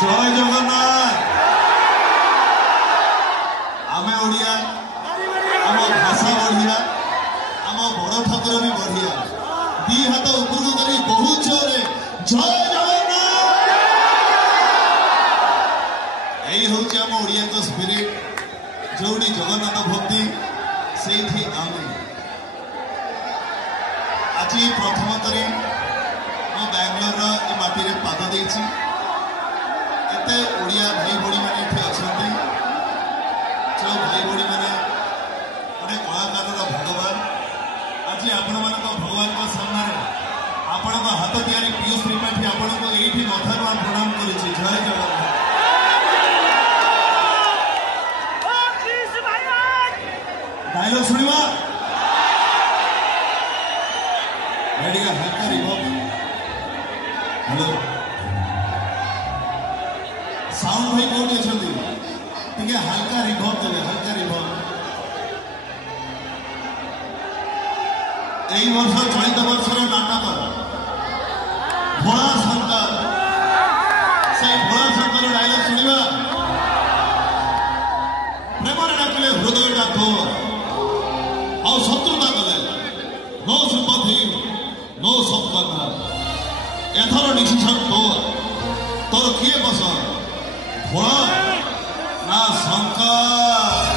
जय जगन्नाथ आमे ओडिया आम भाषा बढ़िया आम बड़ ठाकुर भी बढ़िया दी हाथ उपरକୁ କରି बहुत जोरे जय जगन्नाथ यही हूँ आम ओडिया को स्पिरिट जोड़ी जगन्नाथ भक्ति से आमे आज प्रथम करी मो बेंगलोर ये माटी रे पाद देछि एते ओडिया भाई बड़ी माने एठी अछंती जो भाई बड़ी माने गोटे कलाकार भगवान आज आपण मानक भगवान को सामने आपण को हाथ तैयारी पीयूष त्रिपाठी आपण को एठी मथार प्रणाम करूछि जय जगन्नाथ डायलॉग सुनिवा रेडिया हल्का रिवर्ब हेलो साउंड भाई कौन अछंती टिके हल्का रिवर्ब देबे हल्का रिवर्ब एई वर्ष चलित वर्षर नाटक भोला शंकर से भोला शंकर डायलॉग सुनिवा प्रेमरे डाकिले हृदयटा तो आ शत्रुता कले नो सिंपथी नो सबकथा एथर डिसीजन तोर किए पसंद भोला ना शंकर